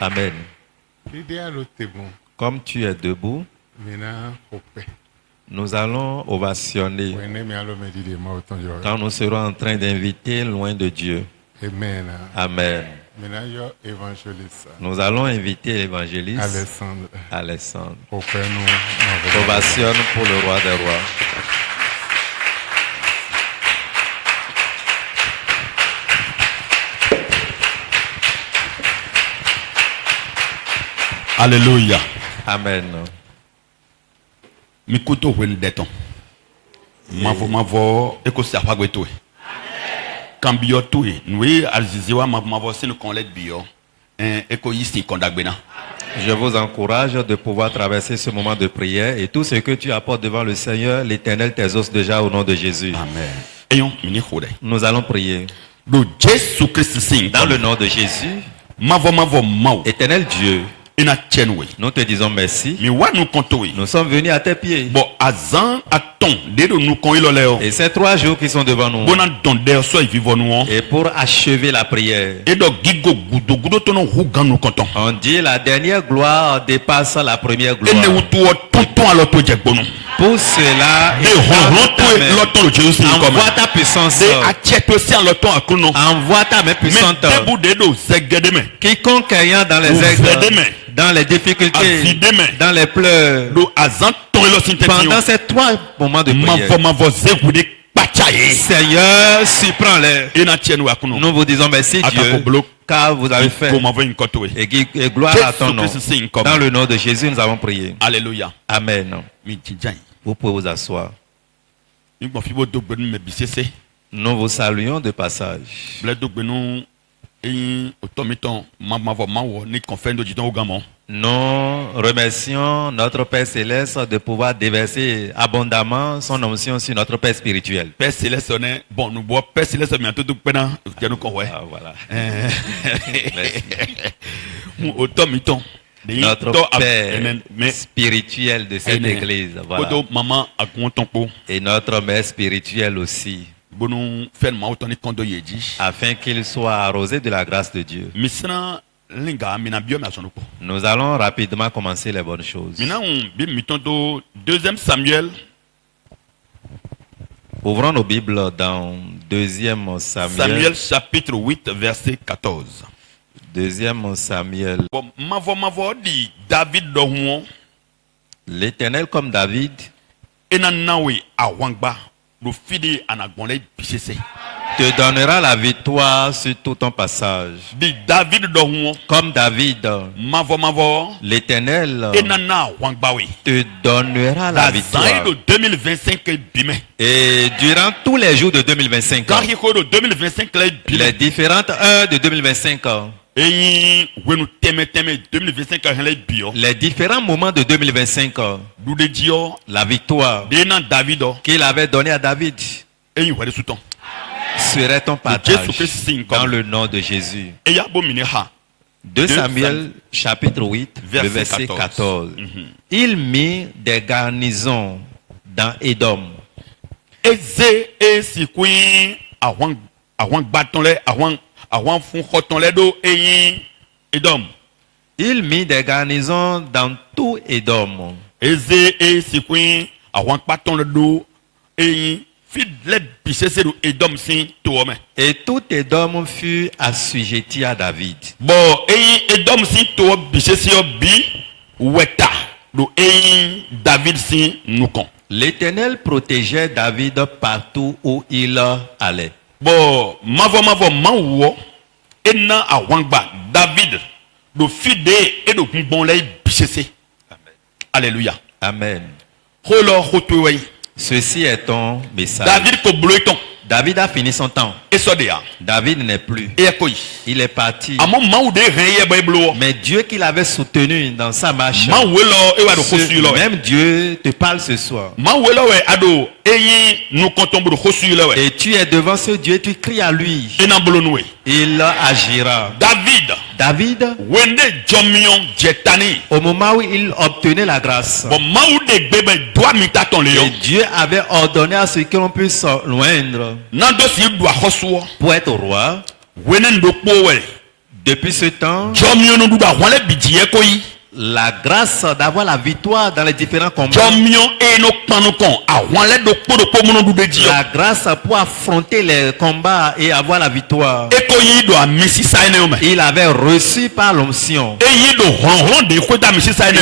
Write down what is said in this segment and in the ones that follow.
Amen. Comme tu es debout, nous allons ovationner quand nous serons en train d'inviter loin de Dieu. Amen. Nous allons inviter l'évangéliste Alessandre. Ovationne pour le roi des rois. Alléluia. Amen. Mikuto wendeton. Mavo ekosi apagweto. Kambio tué, nous alziziwa mavo sinu konlet bio. Ekoyisti kondagbena. Je vous encourage de pouvoir traverser ce moment de prière et tout ce que tu apportes devant le Seigneur, l'Éternel t'exauce déjà au nom de Jésus. Amen. Nous allons prier. Dans le nom de Jésus, Éternel Dieu, nous te disons merci. Nous sommes venus à tes pieds. Et ces 3 jours qui sont devant nous. Et pour achever la prière. On dit la dernière gloire dépasse la première gloire. Pour cela, envoie ta puissance. Envoie ta main puissante. Quiconque ayant dans les aigles, dans les difficultés, dans les pleurs, pendant ces 3 moments de prière, Seigneur, surprends-les. Nous vous disons merci Dieu, car vous avez fait. Et gloire à ton nom. Dans le nom de Jésus, nous avons prié. Alléluia. Amen. Vous pouvez vous asseoir. Nous vous saluons de passage. Nous remercions notre Père Céleste de pouvoir déverser abondamment son onction sur notre Père spirituel. Père Céleste, bon, nous bois Père Céleste, mais tout voilà. Notre Père spirituel de cette église. Voilà. Et notre Mère spirituelle aussi. Afin qu'il soit arrosé de la grâce de Dieu. Nous allons rapidement commencer les bonnes choses. 2 Samuel. Ouvrons nos Bibles dans 2 Samuel. Chapitre 8, verset 14. 2 Samuel. L'Éternel comme David te donnera la victoire sur tout ton passage. Comme David, l'Éternel te donnera la victoire. Et durant tous les jours de 2025, les différentes heures de 2025, les différents moments de 2025, la victoire qu'il avait donnée à David serait ton partage dans le nom de Jésus. 2 Samuel chapitre 8, le verset 14. Il mit des garnisons dans Édom. Il mit des garnisons dans tout Édom. Et tout Édom fut assujetti à David. L'Éternel protégeait David partout où il allait. Alléluia. Amen. Ceci est ton message. David a fini son temps. David n'est plus. Il est parti. Mais Dieu qui l'avait soutenu dans sa marche, même Dieu te parle ce soir. Et tu es devant ce Dieu, tu cries à lui. Il agira. David, au moment où il obtenait la grâce, et Dieu avait ordonné à ce que l'on puisse loindre pour être roi. Depuis ce temps, la grâce d'avoir la victoire dans les différents combats, la grâce pour affronter les combats et avoir la victoire, il avait reçu par l'onction,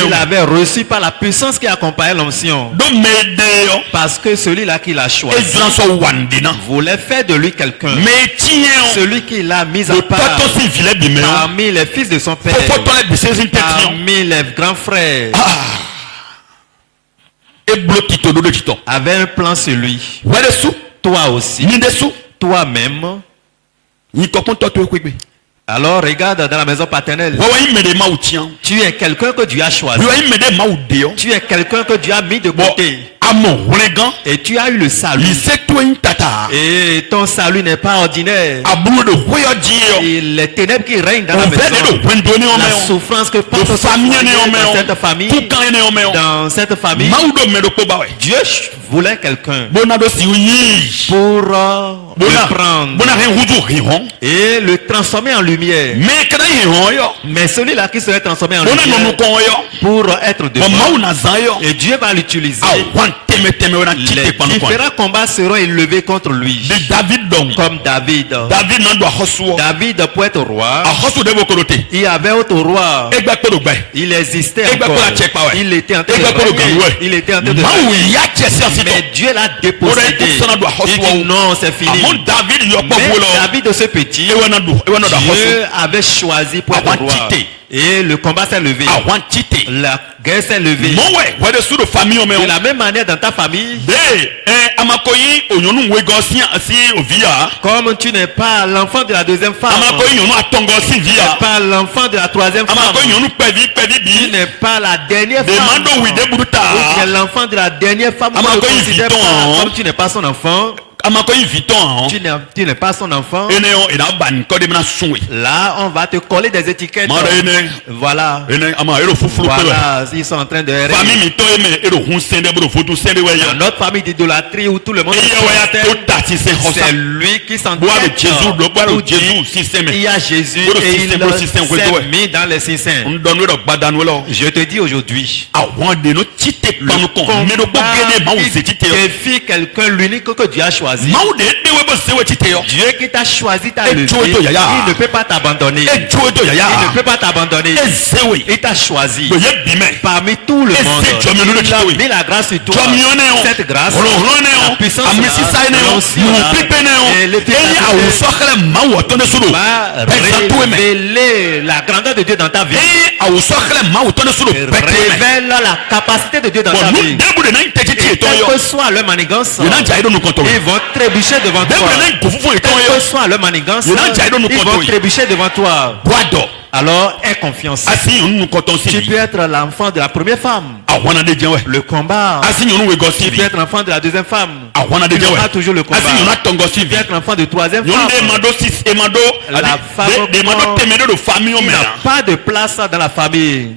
il avait reçu par la puissance qui accompagnait l'onction, parce que celui-là qui l'a choisi voulait faire de lui quelqu'un, celui qui l'a mis à part parmi les fils de son père, parmi les grands frères, avait un plan sur lui. Toi aussi, toi-même. Alors regarde dans la maison paternelle. Tu es quelqu'un que Dieu a choisi. Tu es quelqu'un que Dieu a mis de côté. Et tu as eu le salut. Et ton salut n'est pas ordinaire. Et les ténèbres qui règnent dans la maison, la souffrance que porte dans cette famille, Dieu voulait quelqu'un pour le prendre et le transformer en lumière. Mais celui-là qui serait transformé en lumière pour être devant, et Dieu va l'utiliser. Les différents combats seront élevés contre lui. Comme David. David pour être roi, il avait autre roi. Il existait encore. Il était en train de il était en train de mais Dieu l'a dépossédé. Il dit non, c'est fini. Mais David, ce petit, Dieu avait choisi pour être roi. Et le combat s'est levé. La guerre s'est levée. De la même manière dans ta famille, comme tu n'es pas l'enfant de la deuxième femme, tu n'es pas l'enfant de la troisième femme, tu n'es pas la dernière femme, tu es l'enfant de la dernière femme, comme tu n'es pas son enfant, tu n'es pas son enfant. Là, on va te coller des étiquettes. Voilà. Voilà, ils sont en train de rire. Dans notre famille d'idolâtrie où tout le monde c'est lui qui s'entête. Il y a Jésus et il s'est mis dans les six saints. Je te dis aujourd'hui, le combat qui défie quelqu'un, l'unique que Dieu a choisi. Dieu qui t'a choisi t'a levé. Il ne peut pas t'abandonner. Il ne peut pas t'abandonner. Il t'a choisi parmi tout le monde. Il a mis la grâce sur toi. Cette grâce, la puissance, révéler la grandeur de Dieu dans ta vie. Révèle la capacité de Dieu dans ta vie. Et quelle que soit leur manigance, ils vont trébucher devant toi. Quelle que soit leur manigance, ils vont trébucher devant toi. Alors, aie confiance. Tu peux être l'enfant de la première femme. Le combat. Tu peux être l'enfant de la deuxième femme. Tu auras toujours le combat. Tu peux être l'enfant de troisième femme. La femme n'a pas de place dans la famille.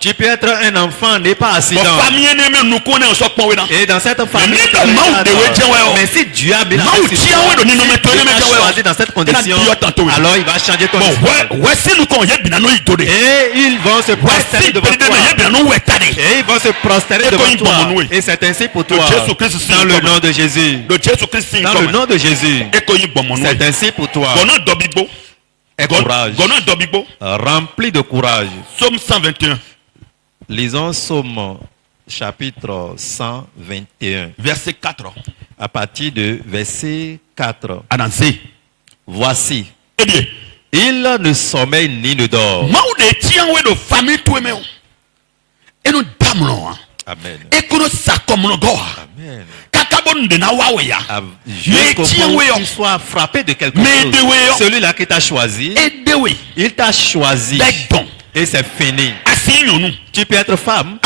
Tu peux être un enfant né par accident. Et dans cette famille, mais si Dieu a mis la choisi dans cette condition, alors il va changer ton histoire. Et ils vont se prosterner devant toi. Et ils vont se prosterner devant toi. Et c'est ainsi pour toi. Dans le nom de Jésus. Dans le nom de Jésus. C'est ainsi pour toi. Et courage. Rempli de courage. Psaume 121. Lisons Psaume chapitre 121. Verset 4. À partir de verset 4. Voici. Il ne sommeille ni ne dort. Amen. Jusqu'au point où tu sois frappé de quelque chose. Celui-là qui t'a choisi, il t'a choisi. Et c'est fini. Tu peux être femme.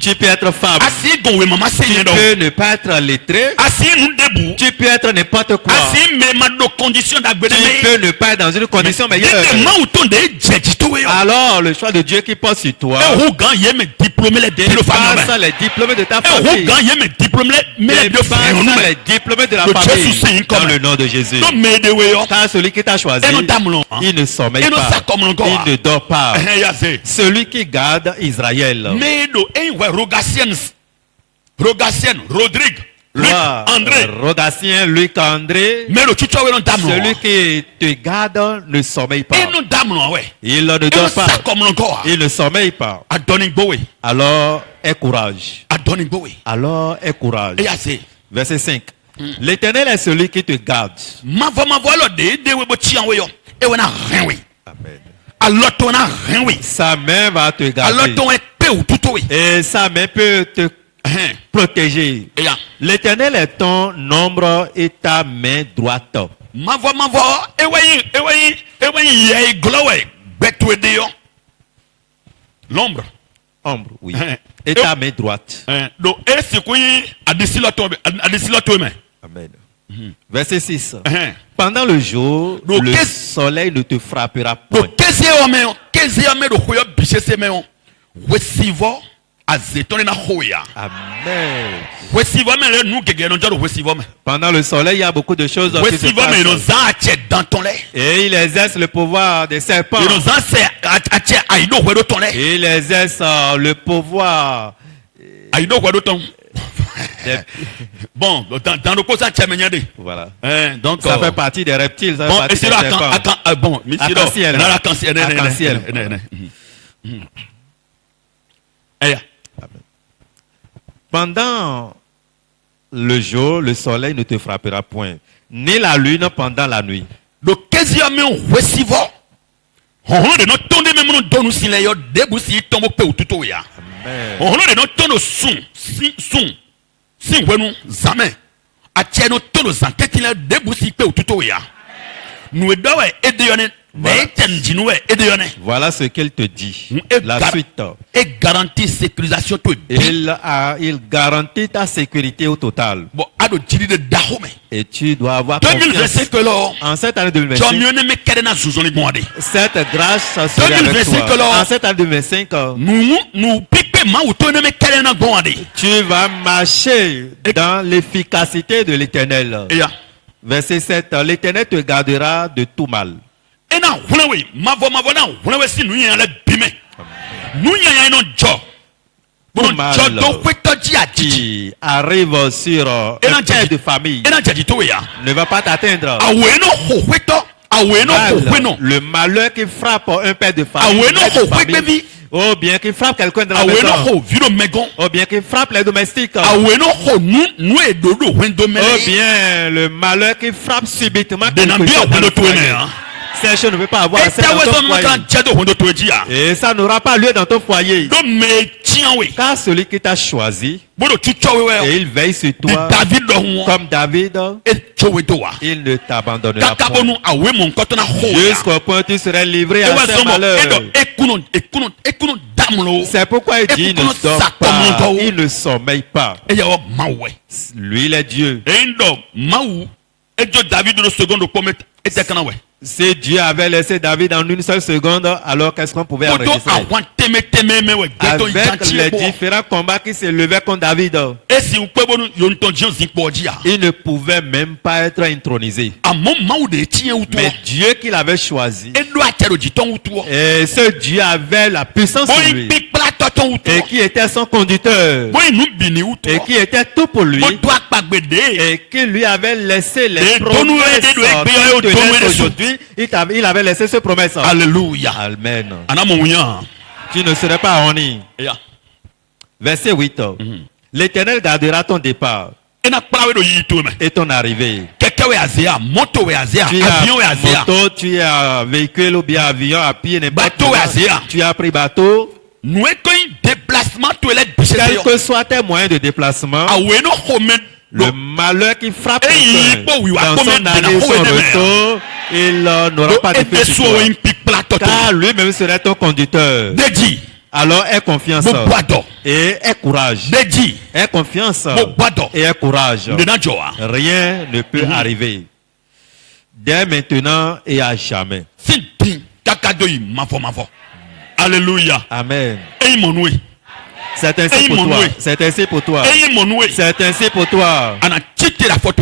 Tu peux être femme. Tu peux ne pas être lettré. Tu peux être n'importe quoi. Tu peux ne pas être dans une condition meilleure. Alors le choix de Dieu qui porte sur toi diplômés les diplômés de ta famille. Dépasse les diplômés de la famille. Dans le nom de Jésus. Car celui qui t'a choisi, il ne sommeille pas, il ne dort pas. Celui qui garde Israël. Rodrigue, Luc, André. Rogatien, Luc, André. Celui qui te garde ne sommeille pas. Il ne dort pas. Il ne sommeille pas. Alors, aie courage. Alors, aie courage. Verset 5. L'Éternel est celui qui te garde. Amen. Sa main va te garder. Et sa main peut te protéger. L'Éternel est ton ombre et ta main droite. L'ombre. Ombre, oui. Et ta main droite. Amen. Verset 6. Pendant le jour, le soleil ne te frappera point. Amen. Pendant le soleil, il y a beaucoup de choses qui se passent. Et il exerce le pouvoir des serpents. Et il exerce le pouvoir. Bon, dans le pot, ça voilà. Donc, ça fait partie des reptiles. Ça fait partie des serpents. Bon, arc-en-ciel. Pendant le jour, le soleil ne te frappera point, ni la lune pendant la nuit. Voilà ce qu'elle te dit. La suite. Il garantit ta sécurité au total. Et tu dois avoir confiance. En cette année 2025, cette grâce sera avec toi. En cette année 2025, tu vas marcher dans l'efficacité de l'Éternel. Verset 7. L'Éternel te gardera de tout mal. Qui arrive sur un père de famille ne va pas t'atteindre. Le malheur qui frappe un père de famille, ou bien qui frappe quelqu'un dans la maison, ou bien qui frappe les domestiques, ou bien le malheur qui frappe subitement quelqu'un. Ces choses ne peuvent pas avoir accès dans ton foyer. Et ça n'aura pas lieu dans ton foyer. Car celui qui t'a choisi, et il veille sur toi comme David, il ne t'abandonnera pas jusqu'au point où tu serais livré à ses malheurs. C'est pourquoi il dit, il ne dort pas, il ne sommeille pas. Lui, il est Dieu. Si Dieu avait laissé David en une seule seconde, alors qu'est-ce qu'on pouvait enregistrer? Avec les différents combats qui s'élevaient contre David, il ne pouvait même pas être intronisé. Mais Dieu qu'il avait choisi, et ce Dieu avait la puissance sur lui, et qui était son conducteur, et qui était tout pour lui, et qui lui avait laissé les promesses aujourd'hui. Il avait laissé ce promesse. Alléluia. Amen. Tu ne serais pas honni. Verset 8. L'Éternel gardera ton départ et ton arrivée. Tu as moto, tu as véhicule ou bien avion à pied, tu as pris bateau. Quel que soit tes moyens de déplacement, le malheur qui frappe dans son aller, son retour, il n'aura pas d'effet sur toi. Car lui-même serait ton conducteur. Alors aie confiance et aie courage. Aie confiance et aie courage. Rien ne peut arriver. Dès maintenant et à jamais. Alléluia. Amen. C'est ainsi pour toi. C'est ainsi pour toi. C'est ainsi pour toi.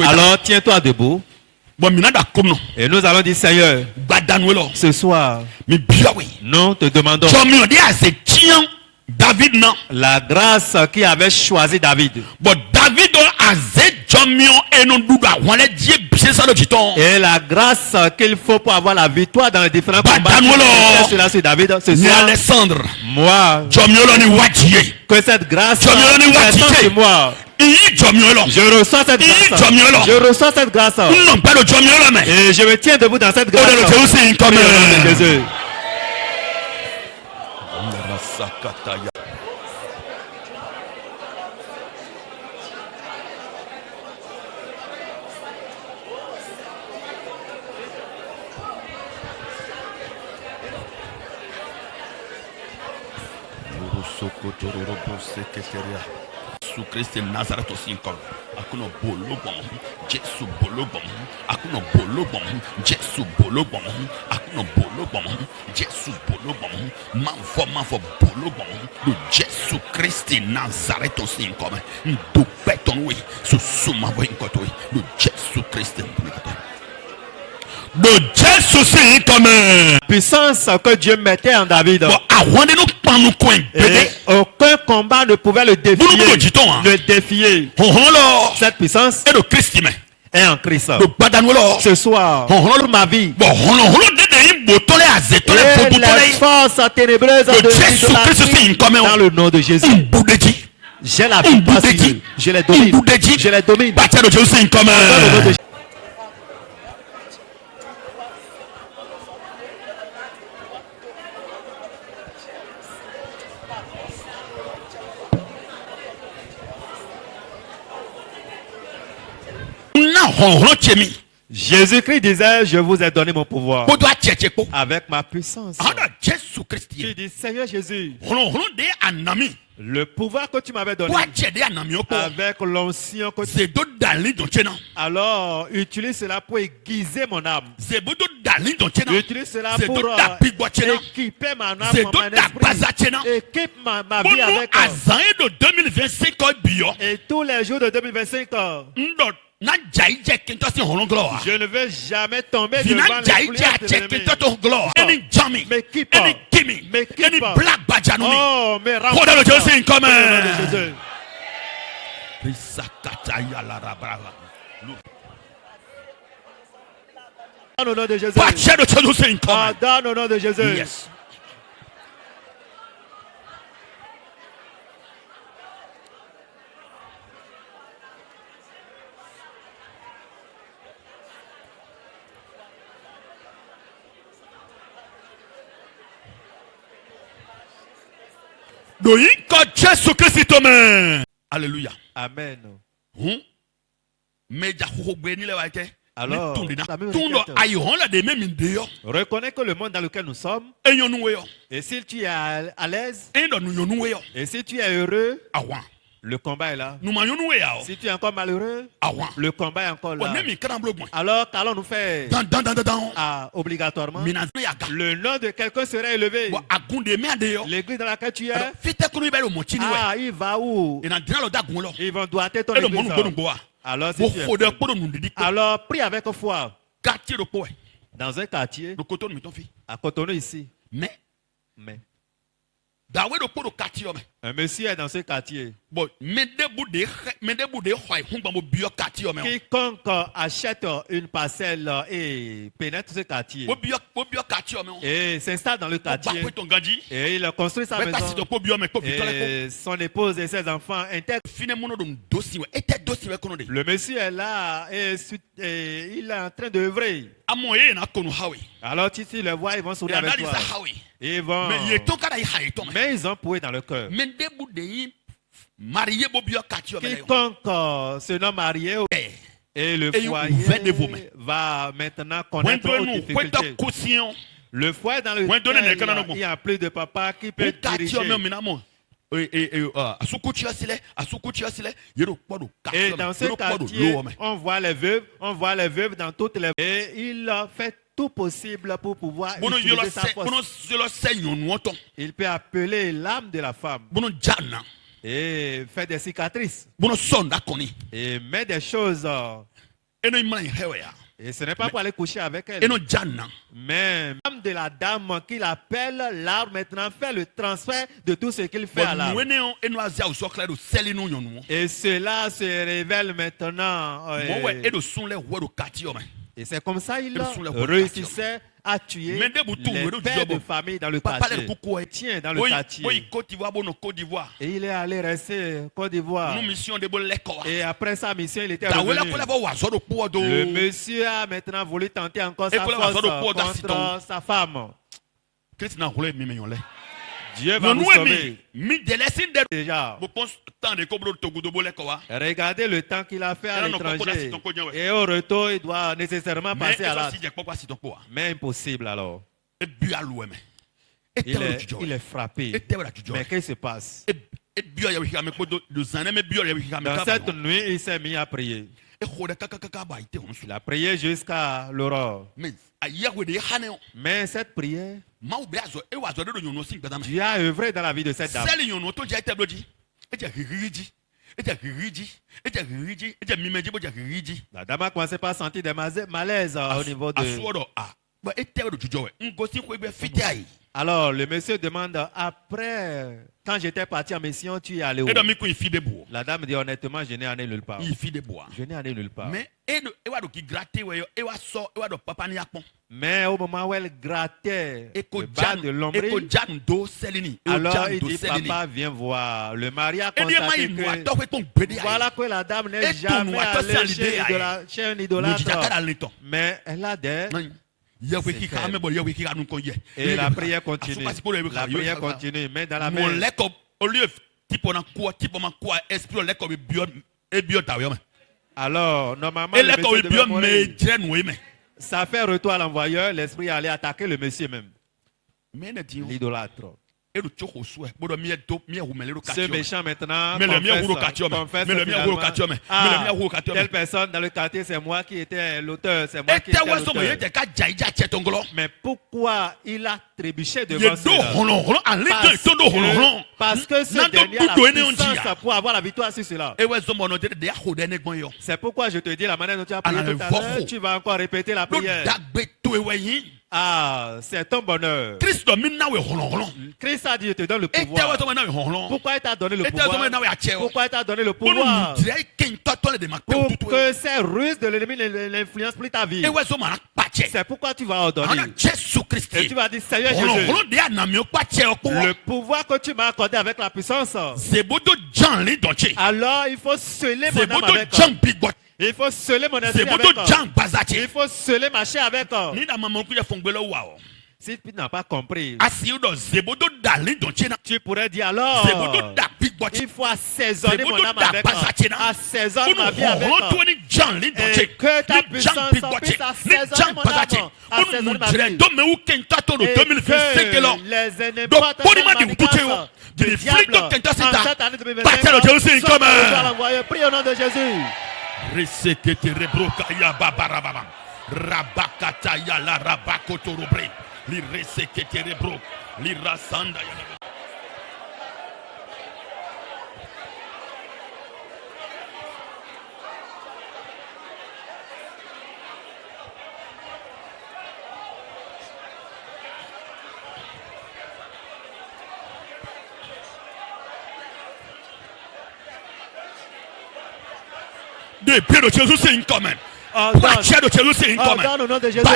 Alors tiens-toi debout. Et nous allons dire, Seigneur, ce soir, nous te demandons la grâce qui avait choisi David. Et la grâce qu'il faut pour avoir la victoire dans les différents combats. Cela sur David, ce soir, moi, que cette grâce soit sur moi. Je reçois cette grâce. Je reçois cette grâce. Et je me tiens debout dans cette grâce. De Jésus. Jésus Christ Nazareth aussi comme akuno bolo bon Jésus bolo bon akuno bolo bon Jésus bolo bon akuno bolo bon Jésus bolo bon manfo bolo bon le Jésus Christ Nazareth aussi comme do beton oui sous suma voix incoto le Jésus Christ de Jésus c'est comme puissance que Dieu mettait en David. Et aucun combat ne pouvait le défier. Le défier. Cette puissance est en Christ. Ce soir, pour ma vie, et les forces ténébreuses de dans le nom de Jésus. J'ai la victoire. Je les domine. Je les domine. Jésus-Christ disait, je vous ai donné mon pouvoir avec ma puissance. Tu dis, Seigneur Jésus, le pouvoir que tu m'avais donné avec l'ancien que tu... Alors, utilise cela pour aiguiser mon âme. Utilise cela pour équiper mon âme, mon esprit. Équipe ma vie avec... Et tous les jours de 2025... Je ne vais jamais tomber devant les pluies. Mais qui parle? Mais qui parle? Oh, mais dans le nom de Jésus. Dans le nom de Jésus. Yes. Alléluia. Amen. Alors, reconnais que le monde dans lequel nous sommes, et si tu es à l'aise, et si tu es heureux, le combat est là. Si tu es encore malheureux, le combat est encore là. Alors, qu'allons-nous faire? Obligatoirement, le nom de quelqu'un sera élevé. L'église dans laquelle tu es, il va où? Ils vont doiter ton église. Alors, si alors, prie avec foi. Dans un quartier, à Cotonou ici. Mais. Un monsieur est dans ce quartier. Quiconque achète une parcelle et pénètre ce quartier et s'installe dans le quartier et il construit sa maison et son épouse et ses enfants intègrent. Le monsieur est là et il est en train d'œuvrer. Alors tu le vois, ils vont sourire avec toi. Ils vont... Mais ils ont poué dans le cœur. Quiconque se nomme marié et le foyer va maintenant connaître nos difficultés. Le foyer dans lequel il y a plus de papa qui peut diriger. Et dans ce quartier, on voit les veuves dans toutes les... Et il fait tout possible pour pouvoir utiliser sa force. Il peut appeler l'âme de la femme. Et fait des cicatrices. Et met des choses. Et ce n'est pas pour aller coucher avec elle. Mais même de la dame qu'il appelle, l'arbre maintenant fait le transfert de tout ce qu'il fait à l'arbre. Et cela se révèle maintenant. Et c'est comme ça qu'il réussissait à tuer les pères de famille dans le quartier. Tiens, dans le quartier. Et il est allé rester Côte d'Ivoire. Et après sa mission, il était revenu. Le monsieur a maintenant voulu tenter encore sa force contre sa femme. Dieu va nous sauver. Déjà. Regardez le temps qu'il a fait à l'étranger. Et au retour, il doit nécessairement passer à l'acte. Mais impossible alors. Il est frappé. Mais qu'est-ce qui se passe? Dans cette nuit, il s'est mis à prier. Il a prié jusqu'à l'aurore. Mais cette prière, Dieu a œuvré dans la vie de cette dame. La dame a commencé par sentir des malaises au niveau de... Alors le monsieur demande, après, quand j'étais parti en mission, tu es allé où? La dame dit honnêtement, je n'ai allé nulle part. Je n'ai allé nulle part. Mais au moment où elle grattait le bas de l'ombril, alors il dit, papa, viens voir. Le mari a constaté que voilà que la dame n'est jamais allée chez un idolâtre. Mais elle a des... Et la prière continue. La prière continue. Mais dans la main. Alors, normalement, le monsieur devait mourir. Ça fait retour à l'envoyeur. L'esprit allait attaquer le monsieur même. L'idolâtre. Ce méchant maintenant confesse telle personne dans le quartier, c'est moi qui étais l'auteur, c'est moi qui étais l'auteur. Mais pourquoi il a trébuché devant cela? Parce que ce dernier a la puissance pour avoir la victoire sur cela. C'est pourquoi je te dis la manière dont tu as prié tout à l'heure, tu vas encore répéter la prière. Ah, c'est ton bonheur. Christ a dit, je te donne le pouvoir. Pourquoi il t'a donné le pouvoir? Pourquoi il t'a donné le pouvoir? Pour que ces ruses de l'ennemi n'influencent plus ta vie. C'est pourquoi tu vas ordonner. Et tu vas dire, Seigneur Jésus, le pouvoir que tu m'as accordé avec la puissance, alors il faut sceller mon âme avec. Il faut sceller mon esprit avec. Il faut sceller ma chair avec. Si tu n'as pas compris, tu pourrais dire alors, il faut assaisonner mon âme avec. Assaisonner ma vie avec. Et que ta puissance puisse assaisonner mon âme. Assaisonner ma vie. Et que les ennemis du diable en cette année 2021 soient l'envoyeur. Prie au nom de Jésus. Rabakataya la rabakotorobre li reseketerebro li rasanda. De pied de Jésus, c'est une commande. Blindé au nom de Jésus, nous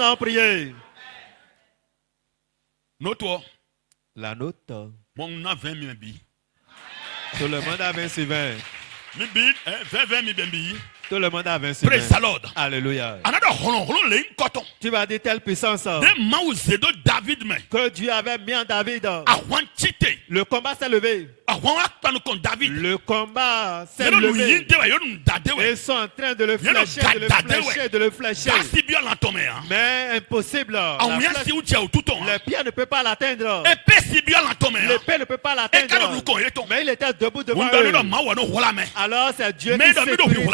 avons prié. La note. Tout le monde a 20 sur 20. Tout le monde a invincible. Praise the Lord. Alléluia. Tu vas dire telle puissance que Dieu avait mis en David. Le combat s'est levé. Le combat s'est levé. Ils sont en train de le flécher, de le flécher. Mais impossible. Le pied ne peut pas l'atteindre. L'épée ne peut pas l'atteindre. Mais il était debout devant eux. Alors c'est Dieu qui sécurise.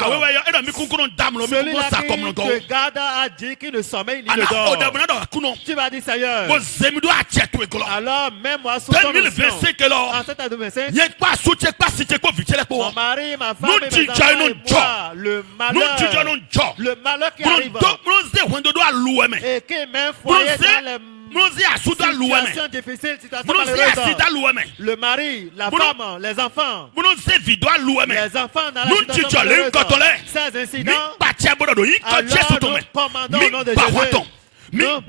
Celui-là qui te garde a dit qu'il ne sommeille ni ne dort. Tu vas dire Seigneur. Alors même-moi sous ton onction. En cette adolescence, mon mari, ma femme et mes enfants et moi, le malheur qui arrive et qui m'a foyé dans les situations difficiles, situations malheureuses. Le mari, la femme, les enfants. Les enfants dans la situation malheureuse. Ces incidents, alors nous commandons au nom de Jésus. Nous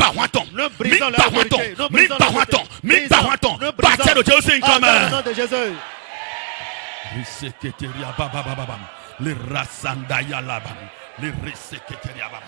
brisons leur autorité. Nous brisons leur autorité. Au nom de Jésus. Les rasandaya labam, les reseketeria babam.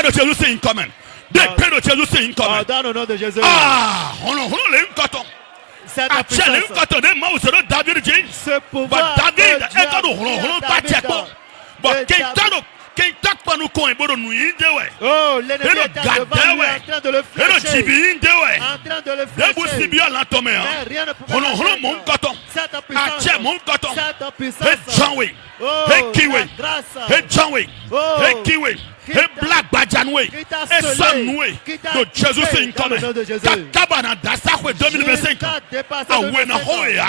De Jésus c'est incoming. Des pains de Jésus c'est incoming. Dans le nom de Jésus. Ah, on les coton. Ce pouvoir David est dans le pas tchèpo. Bon, oh, l'ennemi est devant lui en train de le flécher. En train de le flécher. Mais rien ne pouvait l'atteindre. Cette puissance. Oh, la grâce. Oh, et Black Bajanwe, et Sanwe, de Jésus c'est une commune. Kakabana Dasakwe 2025. A Wena Hoya,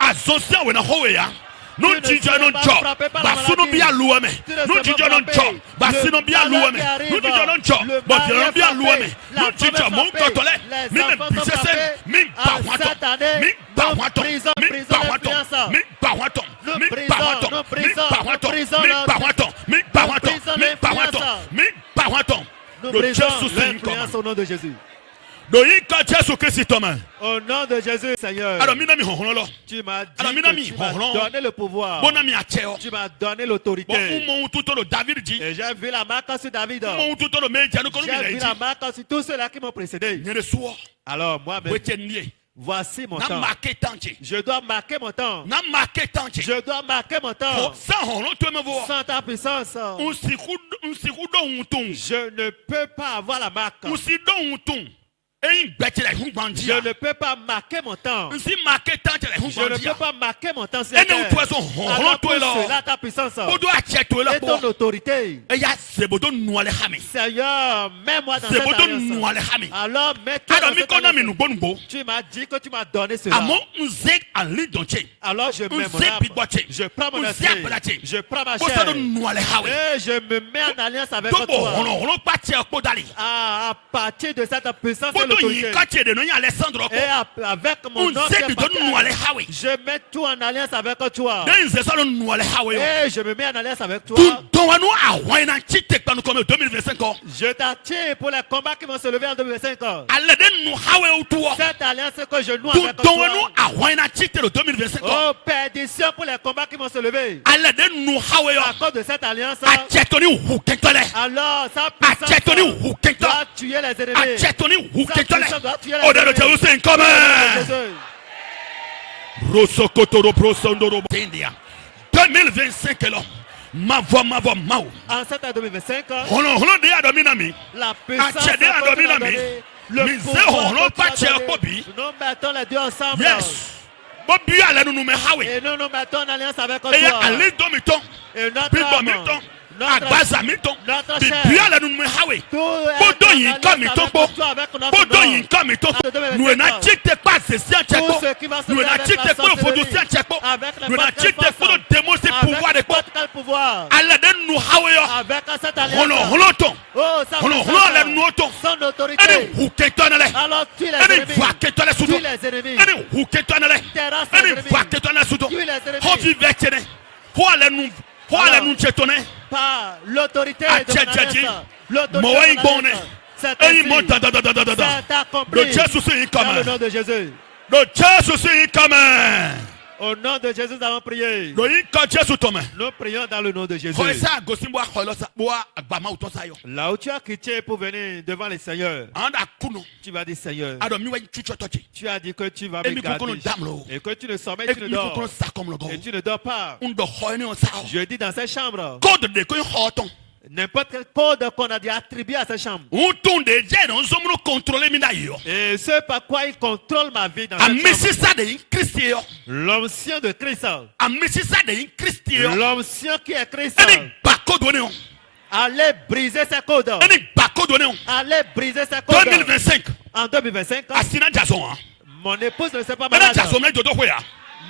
a Zosia Wena Hoya. Nous disons non job, Basuno bien louame. Nous disons non job, Basino bien louame. Nous disons non job, Basino bien louame. Nous disons mon cotole, même Bissessem, même Bawaton, même Bawaton, même Bawaton, même Bawaton, même Bawaton, même Bawaton, même Bawaton, même Bawaton, même Bawaton, même Bawaton. Nous brisons l'influence au nom de Jésus. Au nom de Jésus, Seigneur, tu m'as donné le pouvoir, tu m'as donné l'autorité. Et j'ai vu la marque sur David, j'ai vu la marque sur tous ceux-là qui m'ont précédé. Alors moi-même, voici mon temps. Je dois marquer mon temps. Je dois marquer mon temps. Sans ta puissance, je ne peux pas avoir la marque. Je ne peux pas marquer mon temps. Je ne peux pas marquer mon temps. Alors pour cela, ta puissance et ton autorité. Seigneur, mets-moi dans cette alliance. Alors mets-toi dans cette alliance. Tu m'as dit que tu m'as donné cela. Alors je mets mon âme. Je prends mon esprit. Je prends ma chair. Et je me mets en alliance avec toi. À partir de cette puissance et l'autorité. Et avec mon nom, je mets tout en alliance avec toi. Et je me mets en alliance avec toi. Je t'attire pour les combats qui vont se lever en 2025. Cette alliance que je noue avec toi. Oh, perdition pour les combats qui vont se lever. À cause de cette alliance, alors sa puissance doit tuer les ennemis. Oh, de Jésus c'est commun. Rosokotoro prosondoro India 2025 là. Ma voix mau. En cette 2025, la puissance le pouvoir nous mettons les deux ensemble. Yes. Et nous nous mettons en alliance avec toi. Et notre âme, notre alliance. Oh, sa puissance, son autorité. Alors tue les ennemis. Tue les ennemis. Terrasse les ennemis. Par l'autorité de mon alliance. L'autorité de mon alliance. C'est accompli dans le nom de Jésus. Au nom de Jésus, nous avons prié. Nous prions dans le nom de Jésus. Là où tu as quitté pour venir devant les seigneurs, tu vas dire Seigneur, tu as dit que tu vas me garder et que tu ne sommeilles, tu ne dors et tu ne dors pas. Je dis dans cette chambre, n'importe quel code qu'on a dû attribuer à cette chambre. Et ce par quoi il contrôle ma vie dans cette chambre. L'ancien de Christ. L'ancien qui est Christ. Allez briser ces codes. Allez briser ces codes. 2025. En 2025. Mon épouse ne s'est pas malade.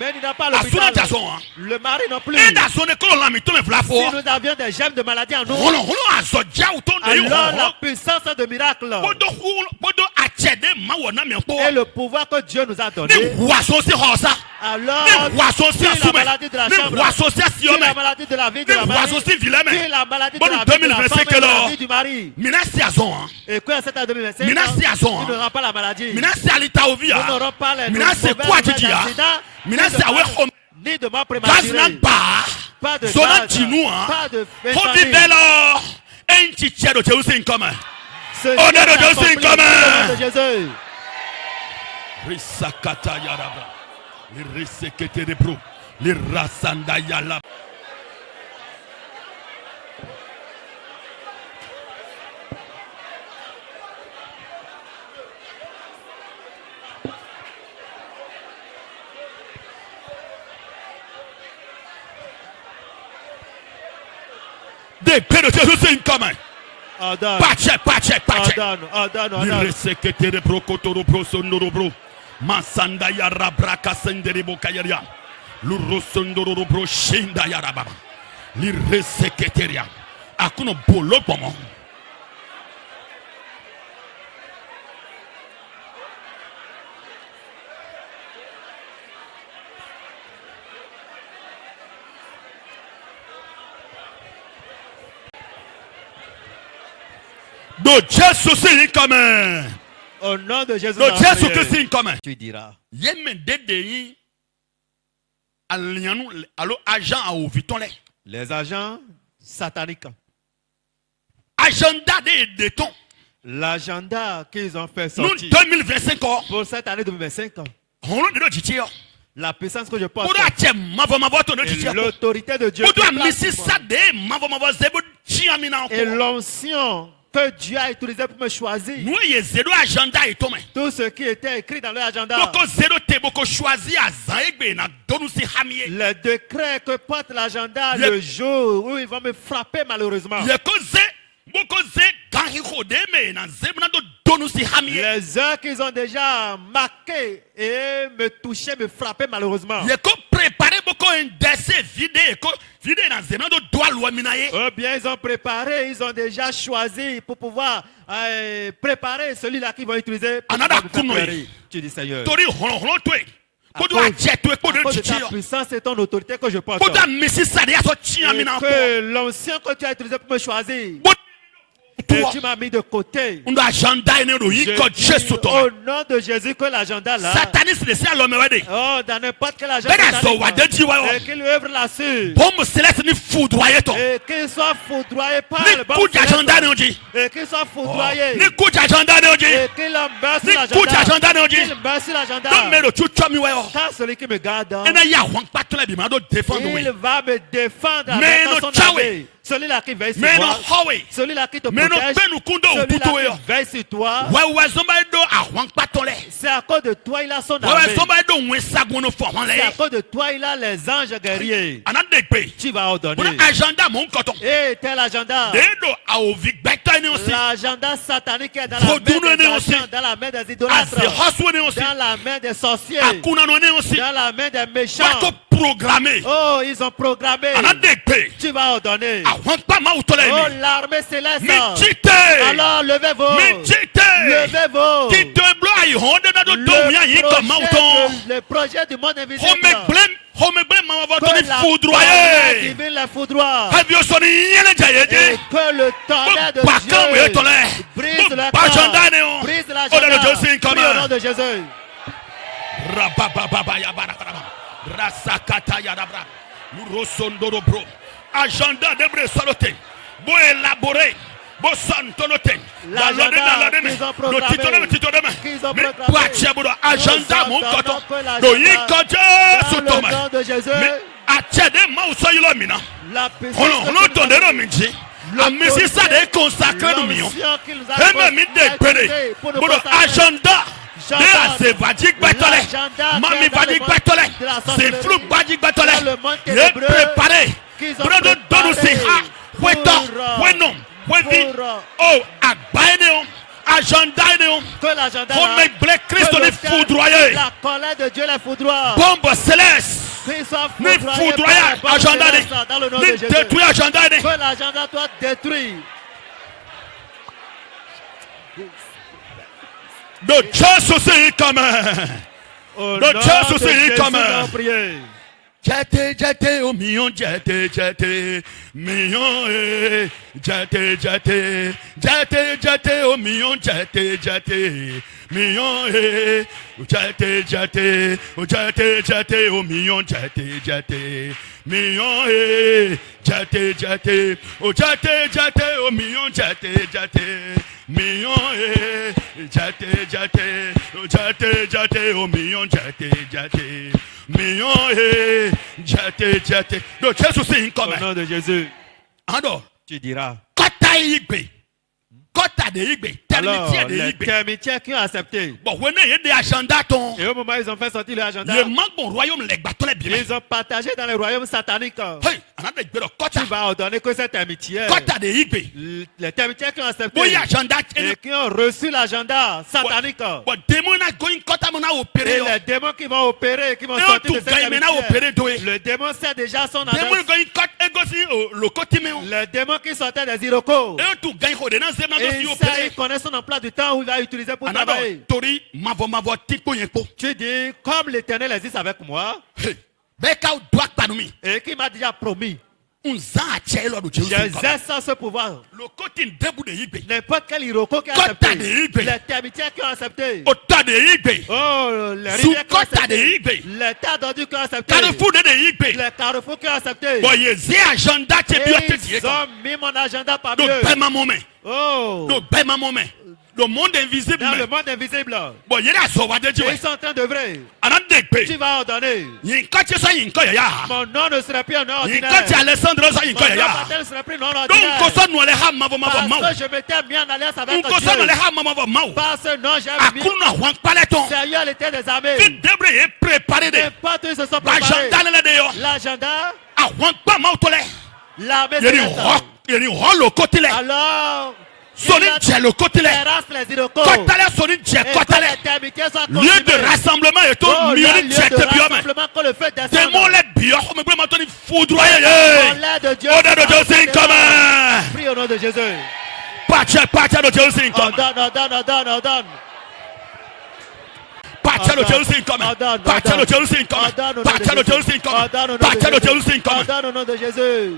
Mais il n'a pas l'hôpital. Le mari non plus. Si nous avions des germes de maladie en nous, alors la puissance de miracle et le pouvoir que Dieu nous a donné, alors si la maladie de la chambre, si la maladie de la vie de la mari, si la maladie de la vie de la femme et de la vie du mari, et que cette année 2025, nous n'aurons pas la maladie, nous n'aurons pas les accidents, ni de mort prématurée, pas de gaz, pas de The pain of Jesus is coming. Pache. Liresekete prokotoro prosondoro bro. Masanda yara braka sendere bokayeria. Lurosondoro bro shinda yara baba. Lireseketeria. Akuno bolo pomo. Do Jésus c'est commun. Au nom de Jésus. Do Jésus c'est commun. Tu diras. Yemen dede alianu allo agent a ovitole. Les agents sataniques. Agenda de déton. L'agenda qu'ils ont fait sortir. Nous 2025 pour cette année 2025. On de dit la puissance que je porte et l'autorité de Dieu et l'onction que Dieu a utilisé pour me choisir. Tout ce qui était écrit dans leur agenda. Le décret que porte l'agenda le jour où ils vont me frapper malheureusement. Les heures qu'ils ont déjà marquées et me toucher, me frapper malheureusement. Ou bien ils ont préparé, ils ont déjà choisi pour pouvoir préparer celui-là qu'ils vont utiliser pour me faire pleurer. Tu dis Seigneur. À cause de ta puissance et ton autorité que je porte. Et que l'ancien que tu as utilisé pour me choisir. Et tu m'as mis de côté. Au nom de Jésus que l'agenda là. Oh, dans n'importe quel agenda. Et qu'il œuvre là-dessus. Et qu'il soit foudroyé par le bon céleste. Et qu'il soit foudroyé. Et qu'il meure sur l'agenda. Qu'il meure sur l'agenda. Car celui qui me garde, il va me défendre avec son armée. Celui-là qui veille sur toi, celui-là qui te protège, celui-là qui veille sur toi, c'est à cause de toi il a son armée. C'est à cause de toi il a les anges guerriers. Tu vas ordonner. Et tel agenda, l'agenda satanique est dans la main des agents, dans la main des idolâtres, dans la main des sorciers, dans la main des méchants. programmé. Oh, ils ont programmé. Tu vas ordonner. Oh, l'armée céleste. Alors, levez-vous. Levez-vous. Le projet du monde invisible. Que la foudroyer divine les foudroie. Et que le tonnerre de Dieu brise le corps. Brise l'agenda. Prie au nom de Jésus. Agenda de Bresolote. Bo élaboré. Bo santonote. L'agenda qu'ils ont programmé. Agenda mon coton. Dans le nom de Jésus. La puissance agenda de Vadik Batole, Mami Vadik Batole, c'est flou Vadik Batole, est préparé. Brother Donusiha, Wenom, oh, Agbaeneon, agenda, on met Black Christ les foudroyer. La colère de Dieu les foudroie. Bombe céleste. Ne foudroyage, agenda, ne détruit agenda. Que l'agenda soit détruit. De Dieu aussi comme de Dieu aussi comme Jete au million jete million jete au million jete million jete au million jete million jete au million jete million jate au million jate million jate de Jésus c'est comme au nom de Jésus. Alors tu diras Kota Igbe Kota de Igbe alors les termitiers qui ont accepté. Bon on est des agendas ton et au moment où ils ont fait sortir l'agenda le manque mon royaume les bâtons les bien ils ont partagé dans le royaume satanique. Hey, tu vas ordonner que ces termitiers Kota de Igbe les termitiers qui ont accepté et qui ont reçu l'agenda satanique bon démon a going Kota mona opérer et les démons qui vont opérer qui vont sortir de ces termitiers le démon sait déjà son adresse le démon qui sortait des Iroko il connaît son emploi du temps où il va utiliser pour travailler. Tu dis, comme l'Éternel existe avec moi, et qui m'a déjà promis, j'exerce ce pouvoir. N'importe quel Iroko qui a accepté, les termitiers qui ont accepté, oh, les rivières qui ont accepté, les terres d'ordures qui ont accepté, les carrefours qui ont accepté, ils ont mis mon agenda parmi eux. Oh. Le monde invisible. Dans le monde invisible. Bon, ils sont en train d'œuvrer. Tu vas ordonner. Mon nom ne serait plus un nom ordinaire. Mon nom ne serait plus un nom ordinaire. Parce que je m'étais mis en alliance avec Dieu. Par ce nom, j'ai mis. Seigneur, l'été des armées. N'importe où ils se sont préparés. L'agenda. L'armée céleste. Alors. Soni le côté là. Lieu de rassemblement et tout. Lieu de rassemblement. Démon les bio. Mais vraiment tu foudroyer. Au nom de Dieu c'est comme. Prie au nom de Jésus. Pacha de Dieu c'est comme. Ordonne. Pacha de Dieu c'est comme. Pacha de Dieu c'est comme. Pacha de Dieu c'est comme. Pacha de Dieu c'est comme. Ordonne au nom de Jésus.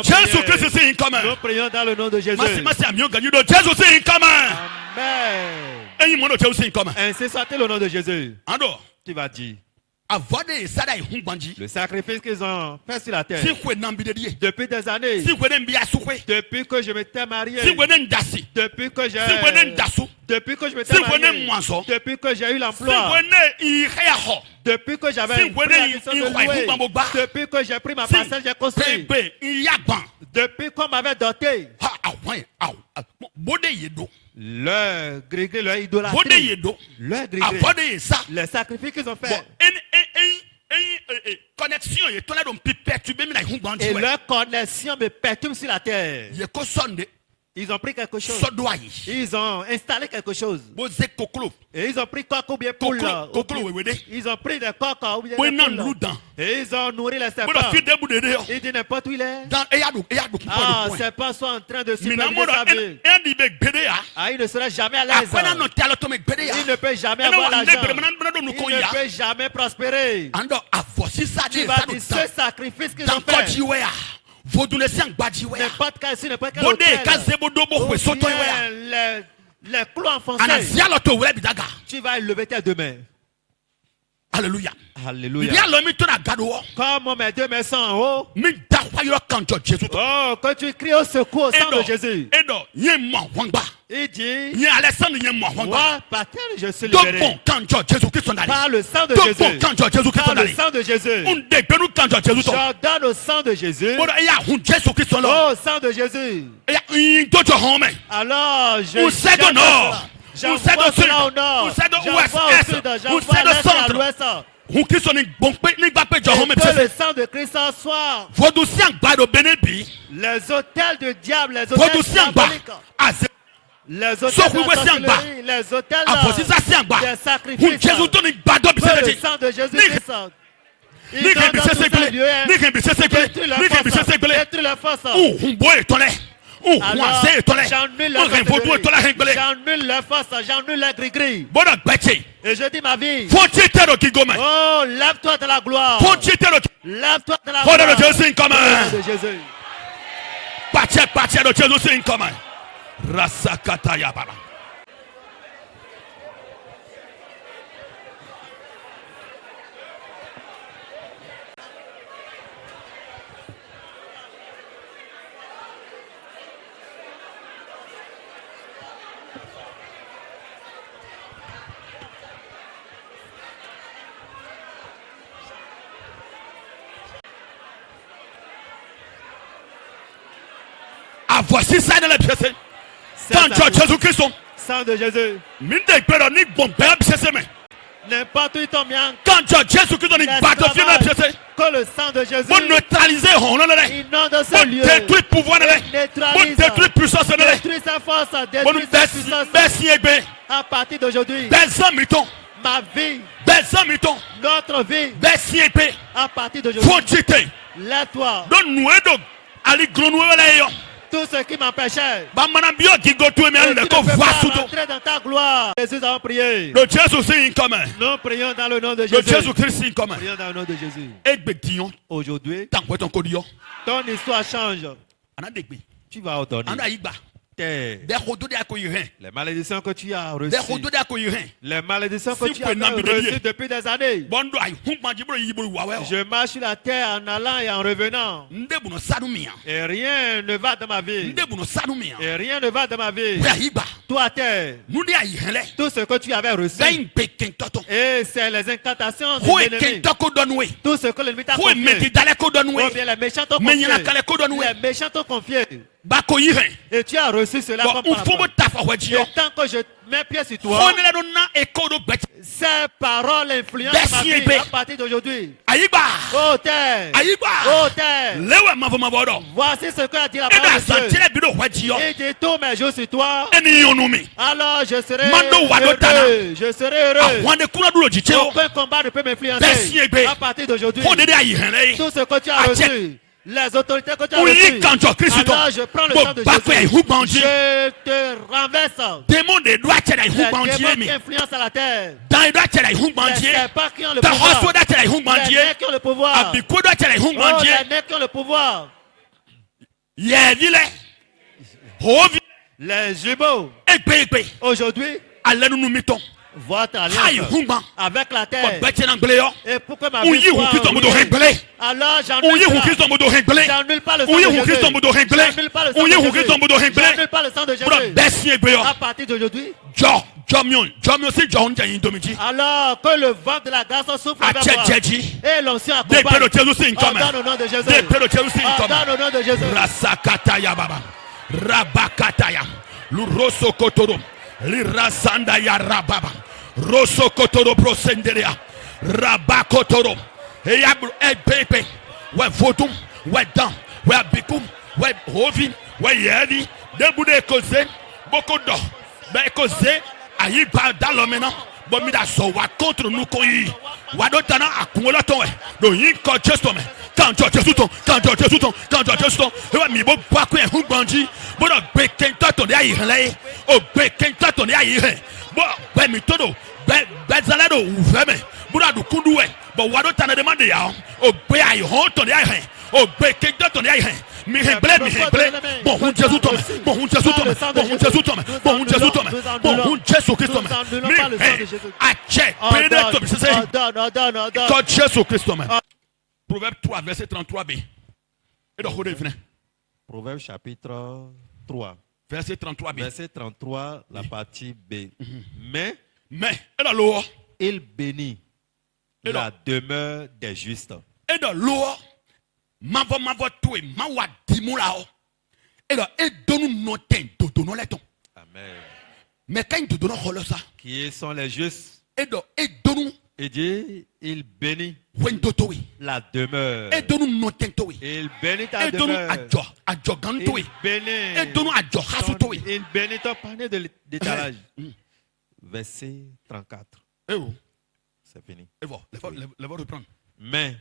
Jésus Christ c'est commun. Nous prions dans le nom de Jésus. Jésus c'est commun. Amen. Ainsi soit-il au nom de Jésus. Tu vas dire. Le sacrifice qu'ils ont fait sur la terre depuis des années, depuis que je m'étais marié, depuis que j'ai m'étais marié, depuis que j'ai eu l'emploi, depuis que j'avais pris la mission de louer, depuis que j'ai pris ma parcelle, j'ai construit, depuis qu'on m'avait doté, leur gré-gré, leur idolâtrie, leur gré-gré, les sacrifices qu'ils ont fait. Et leur connexion me perturbe sur la terre. Ils ont pris quelque chose. Ils ont installé quelque chose. Et ils ont pris coq ou bien poule. Ils ont pris des coqs ou bien des poules. Et ils ont nourri les serpents. Il dit n'importe où il est. Ah, ces serpents sont en train de superviser sa vie. Ah, il ne sera jamais à l'aise. Il ne peut jamais avoir l'argent. Il ne peut jamais prospérer. Tu vas dire ce sacrifice qu'ils ont fait. N'importe quel ici, n'importe quel hôtel. Les clous enfoncés. Tu vas élever tes deux mains. Alléluia. Alléluia. Comme mes deux mains sont en haut. Oh, quand tu cries au secours au sang de Jésus. Il dit, moi, par terre, je suis libéré. Par le sang de Jésus. Par le sang de Jésus. J'ordonne au sang de Jésus. Au sang de Jésus. Alors, j'envoie cela au nord. J'envoie au sud. J'envoie à l'est et à l'ouest. Que le sang de Christ en soit. Les hôtels du diable, les hôtels diaboliques. Les hôtels de la sorcellerie, les hôtels des sacrifices. Que le sang de Jésus-Christ. Il donne dans tout ça lieu. Détruis la force. Alors, j'annule la force, j'annule la gris-gris. Et je dis ma vie. Oh, lève-toi de la gloire. Lève-toi de la gloire. De Jésus. Voici ça dans les pièces. Quand Jésus-Christ. Sang de Jésus. N'importe où il tombe bien. Quand Jésus-Christ donne une battlefield dans les pièces. Que le sang de Jésus. Pour neutraliser. Inonde ce lieu. Détruire pouvoir. Neutralise. Détruire puissance. Détruire sa force. Détruire sa puissance. À partir d'aujourd'hui. Ma vie. Notre vie. À partir d'aujourd'hui. Lève-toi. Tout ce qui m'empêchait de rentrer dans ta gloire. Jésus a prié. Nous prions dans le nom de Jésus. Prions dans le nom de Jésus. Aujourd'hui, ton histoire change. Tu vas ordonner. Les malédictions que tu as reçues. Les malédictions que tu as reçues depuis des années. Je marche sur la terre en allant et en revenant. Et rien ne va dans ma vie. Et rien ne va dans ma vie. Toi, terre, tout ce que tu avais reçu. Et c'est les incantations de l'ennemi. Tout ce que l'ennemi t'a confié. Ou bien les méchants t'ont confié. Les méchants t'ont confié. Et tu as reçu cela comme parole. Et tant que je mets pied sur toi, ces paroles influencent ma vie à partir d'aujourd'hui. Oh terre, oh terre, voici ce que a dit la parole de Dieu. Il dit tous mes jours sur toi, alors je serai heureux. Je serai heureux. Aucun combat ne peut m'influencer à partir d'aujourd'hui. Tout ce que tu as reçu, les autorités que tu as reçues. Alors je prends le sang de Jésus. Je te renverse. Les démons qui influencent à la terre. Les serpents qui ont le pouvoir. Les nègres qui ont le pouvoir. Oh, les nègres qui ont le pouvoir. Les jumeaux. Aujourd'hui, votre alliance avec la terre. Et pourquoi ma vie soit alors j'annule pas le sang de Jésus. J'annule pas le sang de Jésus. J'annule pas le sang de Jésus. À partir d'aujourd'hui, alors que le vent de la grâce souffle vers moi et l'onction accompagne. Ordonne au nom de Jésus. Ordonne au nom de Jésus. Rabakataya. Luroso kotoro. Lirasanda ya rababa. Roso kotoro prosenderia. Rabakotoro. Eya ebebe. We votum. We dam. We bikum. We hovi. We yedi. Debude koze. Bokodo. Be koze. Ayi ba dalomena. Bomida so wa contre nous koyi. Wadotana akungola ton. Do yin ko Jesu me. Quand Jesu ton. Quand Jesu ton. Quand Jesu ton. E mi bo kwa ko ehun gbanji. Bo do be kenta ton ya ihle. O be kenta ton ya ihe. Bo be mi todo. Be zalado uveme. Bo do kundu we. Bo wadotana demande ya. O be ayi hon ton ya ihe. O be kenta ton ya ihe. Mi heble. Bon hun Jesu ton. Bon hun Jesu ton. Bon hun Jesu ton. Bon hun Jesu ton. Bon hun Jesu Christ ton. Quand Jésus Christ Proverbe 3 verset 33b. Et donc Proverbe chapitre 3 verset 33b. Verset 33 la partie B. Mais il bénit la demeure des justes. Et dans l'eau mavo toi mawa dimulao. Et donc et donne nous donne les ton. Amen. Mais quand il te donne ça, qui sont les justes? Et donne. Et Dieu, il bénit la demeure. Et donne nous il bénit ta demeure. Il bénit ton panier d'étalage. Verset 34. C'est fini. Reprendre. Mais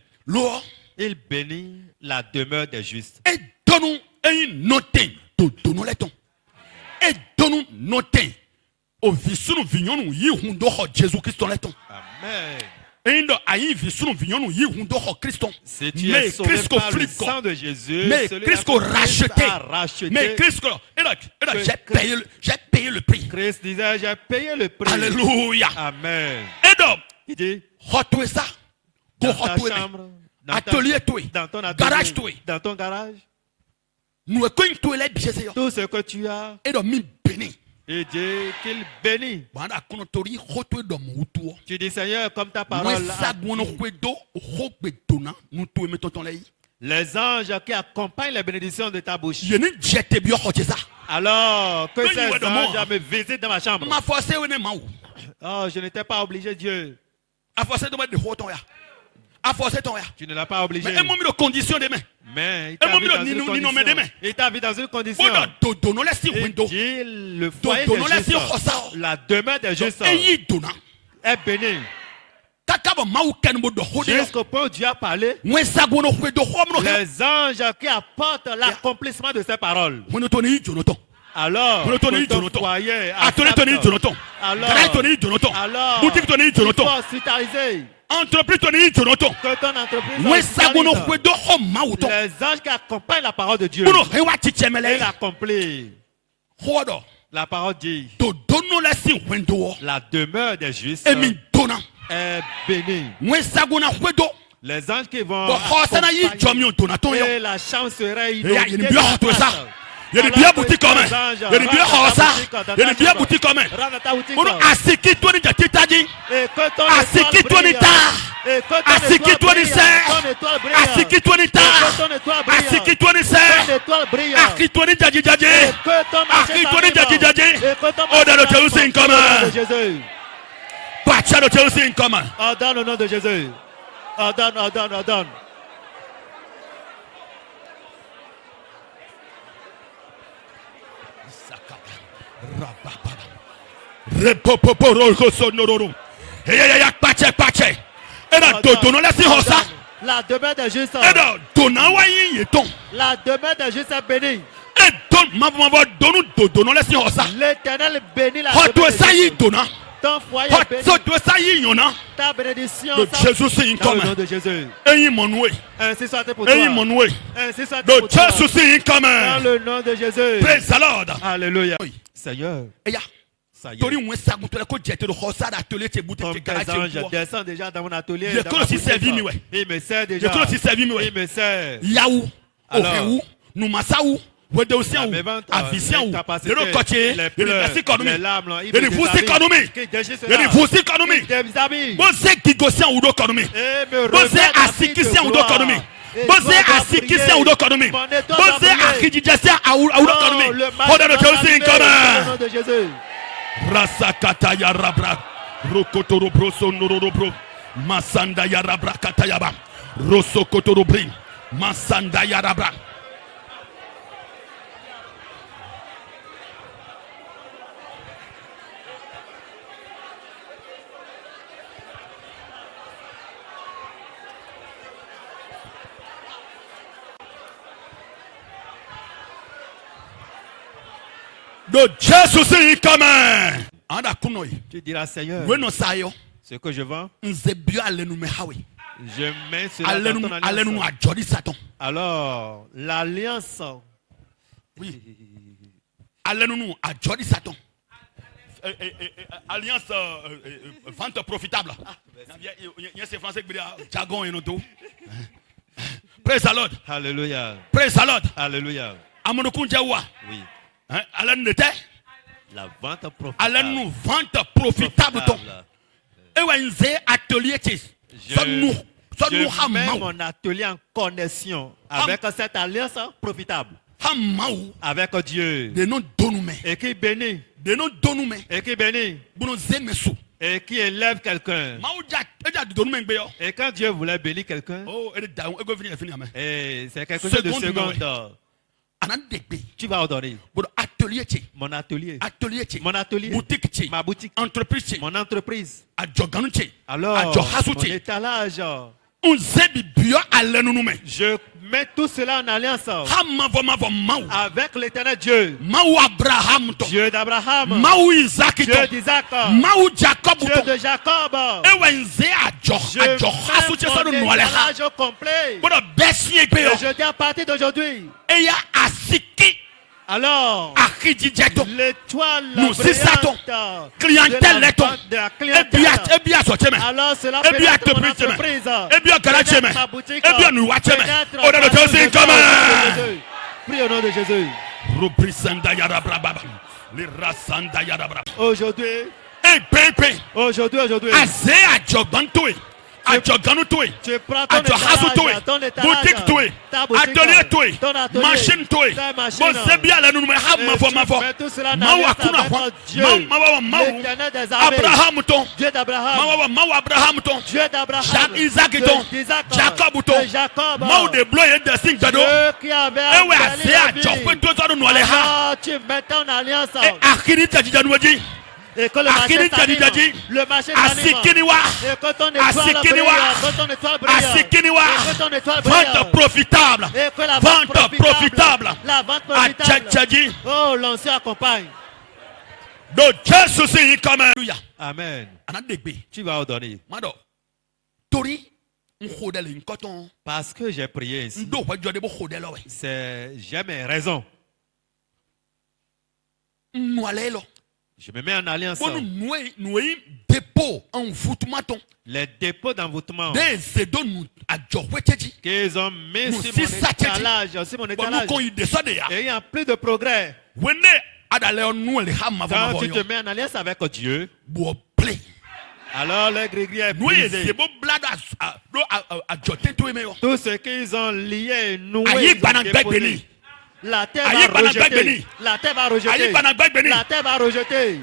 il bénit la demeure des justes. Et donne une note. Donne les tons. Et donne note. O visunu vinyonu yi hundo ho Jésus Christ ton leton. Amen. Indo ayi visunu vinyonu yi hundo ho Christon. C'est tu es sauvé par le sang de Jésus. Mais Christ ko racheté. Mais Christ ko j'ai payé le prix. Christ disait j'ai payé le prix. Alléluia. Amen. Et donc il dit hotwe ça. Dans ta chambre, atelier toi. Dans ton atelier, garage toi. Dans ton garage. Nous connaissons tout ce que tu as. Et donc mi béni. Et Dieu qu'il bénit. Tu dis Seigneur, comme ta parole. Les anges qui accompagnent les bénédictions de ta bouche. Alors que ces anges me visitent dans ma chambre. Oh, je n'étais pas obligé, Dieu. Tu ne l'as pas obligé. Mais il t'a mis dans une condition. Et dit le foyer des justes, la demeure des justes est bénie. Jusqu'au point où Dieu a parlé, les anges qui apportent l'accomplissement de ces paroles. Alors, ton foyer, il faut hospitaliser. Entreprise que ton entreprise les anges qui accompagnent la parole de Dieu et l'accomplir. La parole dit la demeure des justes est bénie. Les anges qui vont et la chambre sera inondée. Il y a des biens boutiques comme ça. Il y a des biens ça. Il y a des biens boutiques comme ça. Asiki toi ni jatitaji. Asiki toi ni ta. Asiki toi ni se. Asiki toi ni ta. Asiki toi ni se. Asiki toi ni jaji jaji. Asiki toi ni jaji jaji. Oh dans le Jérusalem comme ça. Pacha le Jérusalem comme ça. Oh dans le nom de Jésus. Oh donne. La demeure des justes. La demeure des justes est bénie. L'Éternel bénit la demeure des justes. Ton foyer est béni. Ta bénédiction dans le nom de Jésus. Ainsi soit pour toi. Ainsi soit pour toi. Dans le nom de Jésus. Praise the Lord. Alléluia. Seigneur. Ça y est. Comme tes anges descendent déjà dans mon atelier. Il me sert déjà. Il me sert. Yaou. Oreou. Noumassaou. Wedosian, Avisian, le côté, les larmes, les vous économie, les vous économie, vous êtes Gigosian ou d'économie, vous êtes Assikisian ou d'économie, Bose asikisi audo konomi. Bose akijijasi audo konomi. Hold on to sing comme Rasakata ya rabra. Rokotoro broso norobro. Masanda ya rabra katayaba. Rosso kotorobri. Masanda ya rabra. De Jésus c'est comme tu diras Seigneur, ce que je vends, je mets cela dans ton alliance. Alors l'alliance, oui, alliance vente profitable. Praise the Lord. Hallelujah. Praise the Lord. Hallelujah. Oui. La vente profitable. Allons-nous vente profitable. Et atelier je mets mon atelier en connexion avec cette alliance profitable. Avec Dieu. Et qui bénit. Et qui bénit. Et qui élève quelqu'un. Et quand Dieu voulait bénir quelqu'un, c'est quelque chose de secondaire. Tu vas ordonner. Mon atelier. Mon atelier. Ma boutique. Entreprise. Mon entreprise. Alors, mon étalage. Je mets tout cela en alliance avec l'éternel Dieu. Dieu d'Abraham. Dieu d'Isaac. Dieu de Jacob. Je mets mon étalage complet. Et je dis à partir d'aujourd'hui. Alors, l'étoile brillante clientèle de la clientèle. Alors, cela peut être mon entreprise, peut-être ma boutique, prie au nom de Jésus. Aujourd'hui, tu prends ton étalage, boutique, ta boutique, ton atelier, machine, ta machine, et tu mets tout cela en alliance avec Dieu, l'éternel des armées, Dieu d'Abraham, Dieu d'Abraham, Isaac, Jacob, Dieu qui avait appelé la vie. Alors tu mets ton alliance. Et que le marché s'anime, et que ton étoile brille, vente profitable, et que la vente profitable, la vente profitable, oh l'ancien accompagne. Donc Jésus c'est comme amen. Tu vas ordonner. Parce que j'ai prié ainsi, j'ai mes raisons. Je me mets en alliance. Les dépôts d'envoûtement qu'ils ont mis sur mon étalage, et il n'y a plus de progrès. Quand tu te mets en alliance avec Dieu, alors le gris-gris est brisé. Tout ce qu'ils ont lié et noué, la terre va rejeter. La terre va rejeter. La terre va rejeter.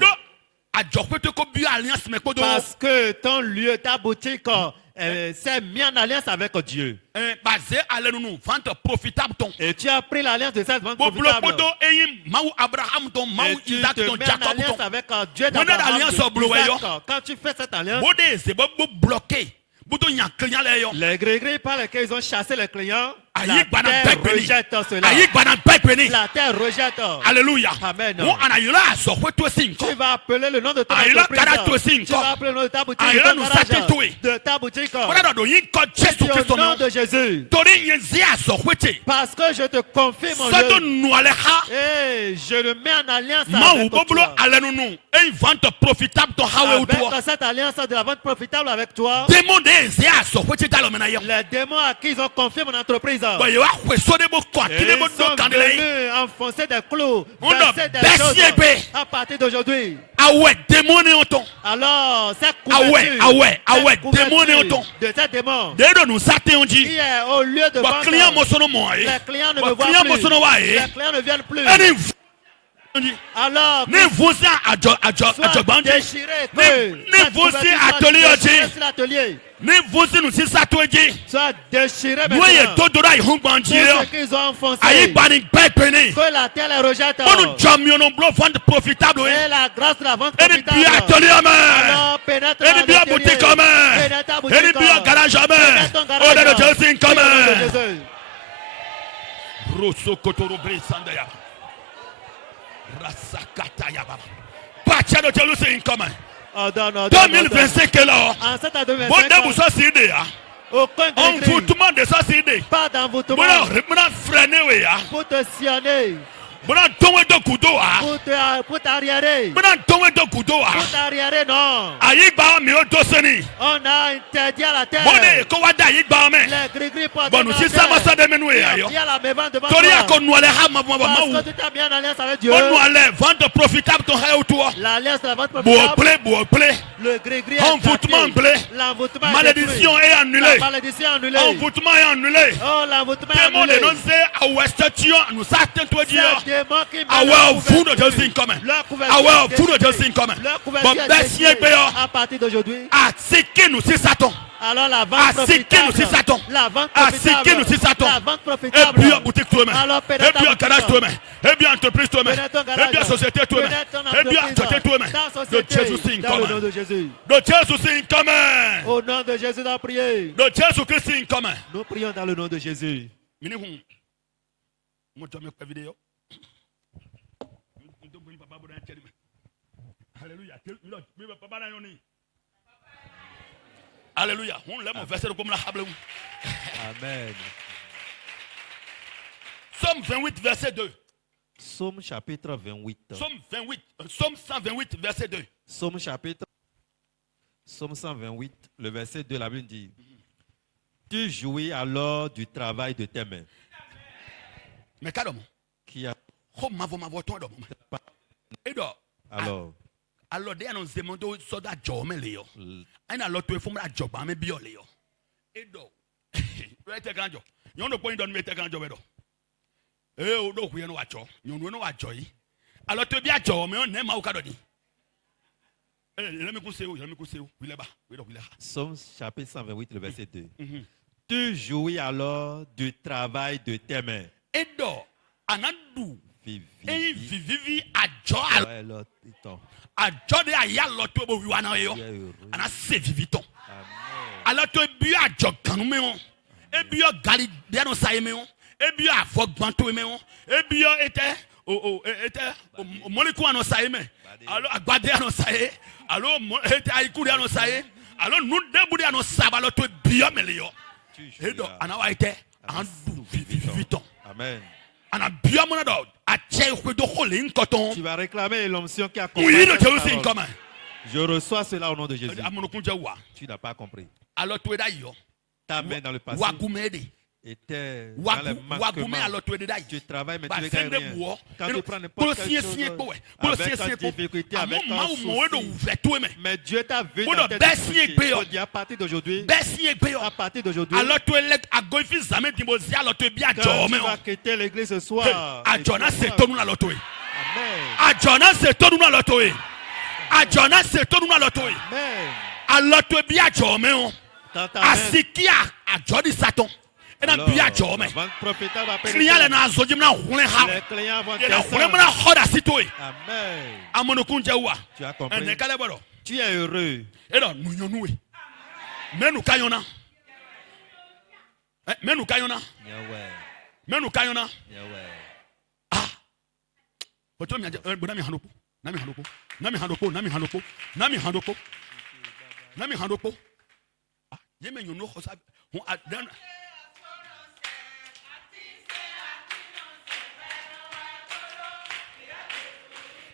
Parce que ton lieu, ta boutique, s'est mis en alliance avec Dieu. Et tu as pris l'alliance de cette vente profitable. Et tu te mets en alliance avec Dieu d'Abraham. Quand tu fais cette alliance, les gris-gris par lesquels ils ont chassé les clients, la terre rejette cela. La terre rejette. Alléluia. Amen. Tu vas appeler le nom de ta entreprise. Tu vas appeler le nom de ta boutique, de ta boutique. Au nom de Jésus. Parce que je te confie mon Dieu. Et je le mets en alliance avec toi. Vente profitable avec cette alliance de la vente profitable avec toi. Les démons à qui ils ont confié mon entreprise. Ils sont venus enfoncer des clous, verser des choses à partir d'aujourd'hui. Alors, cette couverture de ces démons qui est au lieu de vendre, les clients ne me voient plus, les clients ne viennent plus. Alors, ne vous a déchiré ne vous nous si ça toi dit soit déchiré maintenant. Ceux qu'ils ont enfoncé que la terre les rejette. Et la grâce de la vente profitable. Alors pénètre dans la boutique pénètre ta boutique garage pénètre ton garage Rosso Kotoro Bresandaya Rasakata Yababa Pacha de Jerusalem commun 2025 est là. Bon, vous avez envoûtement de ça, c'est idée. Pas d'envoûtement. Pour te sillonner. Pour t'arriérer. Pour t'arriérer, non. On a interdit à la terre. Les gris-gris pour bon, si ça va ça démener. Il y a la mévente devant toi. Parce que tu t'as bien en alliance avec Dieu. Vente profitable ton rêve autour. L'alliance de la vente profitable. Le gris-gris est l'envoûtement malédiction est annulée. Malédiction annulée. Envoûtement est annulé. Oh, l'envoûtement est annulé. Dénoncé à Westation, nous certains toi dire. Our food of just coming. Our food of just coming. But best year à partir d'aujourd'hui. À ce que nous c'est Satan. Alors la vente profitable. La vente profitable. La vente profitable. Et puis boutique toi-même. Alors et puis garage toi-même. Et puis entreprise toi-même. Et puis société toi-même. Et puis société toi-même. De Jésus Saint dans le nom de Jésus. De Jésus Saint commun. Au nom de Jésus nous prions. De Jésus Christ Saint commun. Nous prions dans le nom de Jésus. Alléluia. Alléluia. On l'aime verset comme la hable. Amen. Somme 28 verset 2. Somme chapitre 28. Somme 128 verset 2. Somme 128 le verset 2 la Bible dit: Tu jouis alors du travail de tes mains. Mais calme. Qui a alors des annonces demandent so da job me leo ana lot we fom da job am bi o leo edo we te ganjo yon no point don me te ganjo be do o do ku ye no wacho yon no wacho yi alors to bi ajo me on ne ma o ka do ni let me say we leba we do Somme chapitre 128 le verset 2. Tu jouis alors du travail de tes mains. Edo anadu vivi ajo de aya loto bo wiwa na yo ana se viviton alors to bi ajo kanu me on e bi o gali de no sai me on e bi afogban to me on e bi o ete moleku ano sai me alors agbade ano sai alors ete aiku de ano sai alors nu debu de ano sabalo to bi o mele yo edo ana wa ete an viviton amen. Tu vas réclamer l'onction qui accompagne cette parole. Je reçois cela au nom de Jésus. Tu n'as pas compris. Alors tu es ta main dans le passé était dans les manquements. Tu travailles mais tu ne gagnes rien. Quand tu prends n'importe quelle chose avec ta difficulté, avec un souci, mais Dieu t'a vu dans tes difficultés. On dit à partir d'aujourd'hui, alors tu es à gauche, alors tu es bien quand tu vas quitter l'église ce soir, Adjona c'est ton nom à l'auto. Amen. Adjona c'est ton nom à l'auto. Adjona c'est ton nom à l'auto. Amen. Alors tu es bien Adjona. Asiki a Adjoni Satan. Et na bien Adjona. Client les na zodi na rouler ha. Les clients vont te rouler na hoda sitoy. Amen. Amonokunja wa. Tu as compris. Tu es heureux. Et non nous nous. Menu kayona. Menu kayona. Menu kayona. Ah. Oto mi bonami hanoko. Nami handoko. Ah, yeme nyono khosa on adan.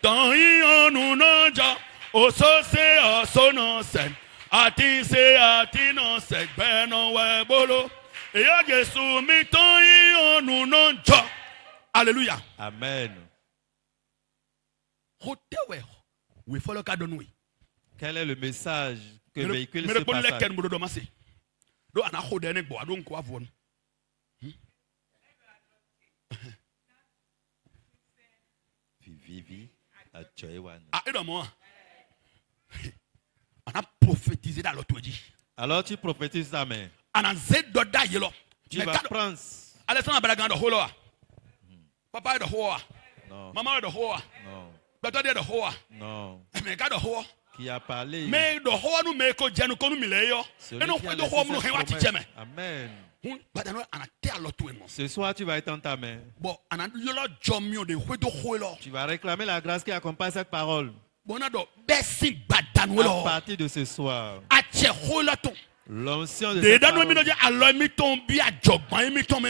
Tangi onunanja. Osose osononsen. Ati se ati non se beno webolo. Eya Jesu mi tangi onunanja. Alléluia. Amen. Quel est le message que véhicule ce passage? On a prophétisé dans l'autre dit. Alors tu prophétises ta main. Tu vas prendre. Papa de hoa. Non. Maman de hoa. Non. Papa de hoa. Non. Mais quand de hoa. Qui a parlé? Mais de hoa nous met que Dieu nous connaît miléo. Et non de hoa nous rien tu t'aimes. Amen. Ce Ce soir tu vas étendre ta main. Bon, Tu vas réclamer la grâce qui accompagne cette parole. À À partir de ce soir. L'onction de cette parole parole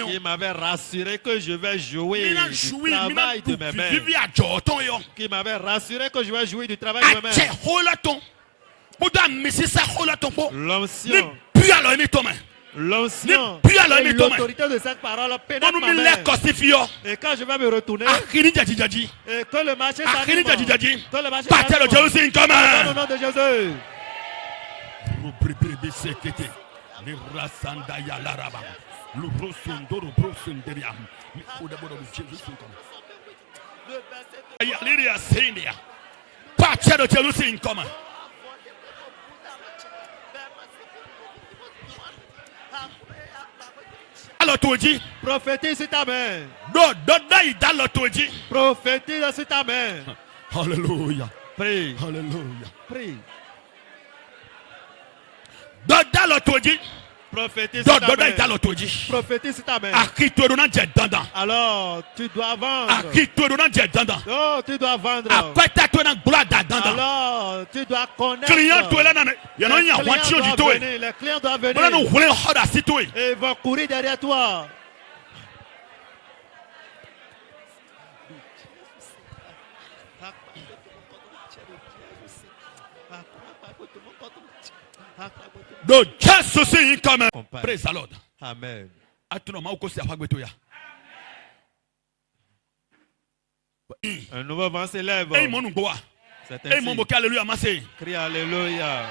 qui m'avait rassuré que je vais jouer du travail de mes mains. Qui m'avait rassuré que je vais jouer du travail de mes mains. L'onction et l'autorité de cette parole pénètre ma main. Et quand je vais me retourner, et que le marché s'anime, que le marché s'anime, au nom de Jésus. Alors tu dis, prophétise sur ta main. Prophétise sur ta main. Alléluia. Prie. Alléluia. Prie. Prophétise sur ta main. Prophétise sur ta main. Alors tu dois vendre. Oh, tu dois vendre. Alors tu dois connaître. Les clients doivent venir. Et ils vont courir derrière toi. Donc Jésus c'est quand même. Praise the Lord. Amen. Un nouveau vent s'élève. C'est ainsi. Crie alléluia.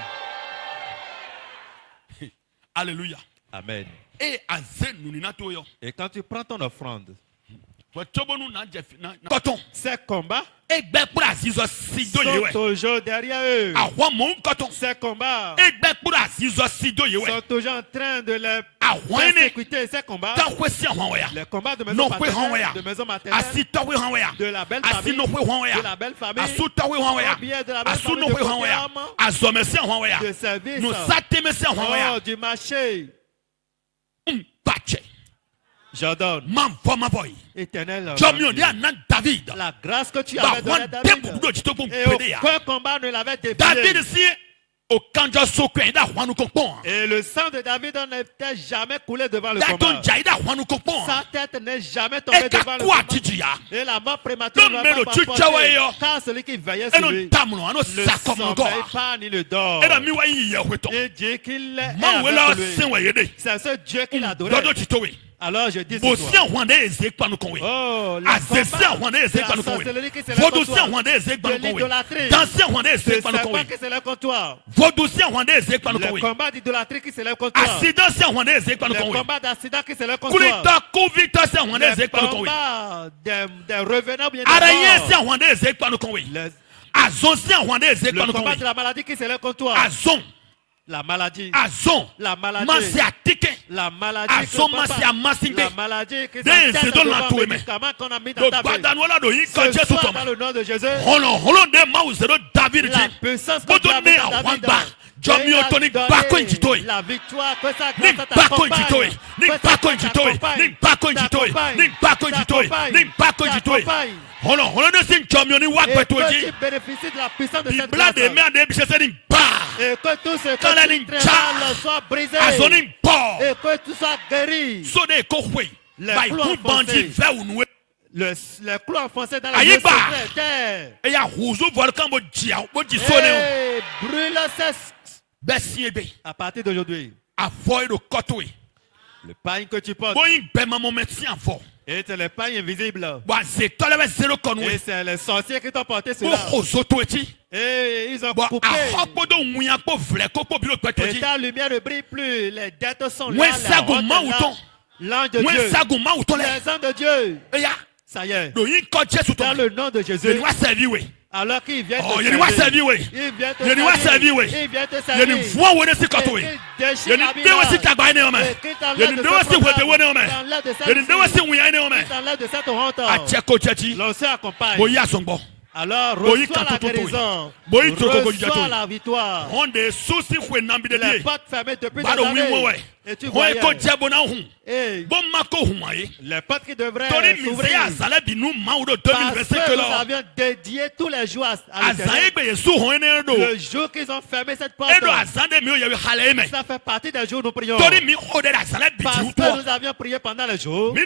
Alléluia. Amen. Et quand tu prends ton offrande, ces combats sont toujours derrière eux. Ces combats sont toujours en train de les persécuter. Ces combats, les combats de maison maternelle, de la belle famille, de la belle famille, de service, du marché. J'ordonne, Éternel, la grâce que tu avais donnée à David, et aucun combat ne l'avait défié. Et le sang de David n'était jamais coulé devant le combat. Sa tête n'est jamais tombée devant le combat. Et la mort prématurée ne va pas porter. Car celui qui veillait sur lui ne sommeille pas ni ne dort. Et Dieu qu'il est avec lui. C'est ce Dieu qu'il adorait. Alors je dis oh, le combat d'idolâtrie qui s'élève contre toi. Le combat d'accident qui s'élève contre toi. Le combat des revenants bien le combat de la maladie qui s'élève contre toi. La maladie. La maladie. La maladie. La maladie qui s'attelle devant le médicament qu'on a mis dans ta vie. Ce soir, dans le nom de Jésus, la puissance que tu as mis dans David, la victoire que ça t'accompagne. Et que tu bénéficies de la puissance de cette grâce. Et que tout ce que tu traînes soit brisé. Et que tu sois guéri. Les clous enfoncés. le clou enfoncé dans la terre. Et il y a rouge volcan brûle à partir d'aujourd'hui. Le pain que tu portes. Et c'est le pain invisible. Et c'est les sorciers qui t'ont porté cela. Et ils ont coupé. Et ta lumière ne brille plus. Les dettes sont là. L'ange de Dieu. Les anges de Dieu. Ça y est. Dans le nom de Jésus. Alors qu'il vient te servir. Il vient te servir. Il vient te servir. Il déchire de cette honte. L'on accompagne. Alors, reçois la guérison. Reçois la victoire. Les portes fermées depuis des années. Et tu vois, les portes qui devraient s'ouvrir. Parce que nous avions dédié tous les jours à l'Éternel. Le jour qu'ils ont fermé cette porte, ça fait partie des jours où nous prions. Parce que nous avions prié pendant le jour. Nous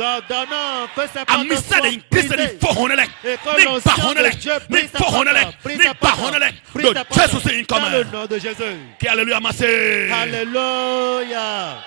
ordonnons que ces portes soient brisées. Et que l'onction de Dieu brise sa porte. Dans le nom de Jésus. Alléluia. Alléluia.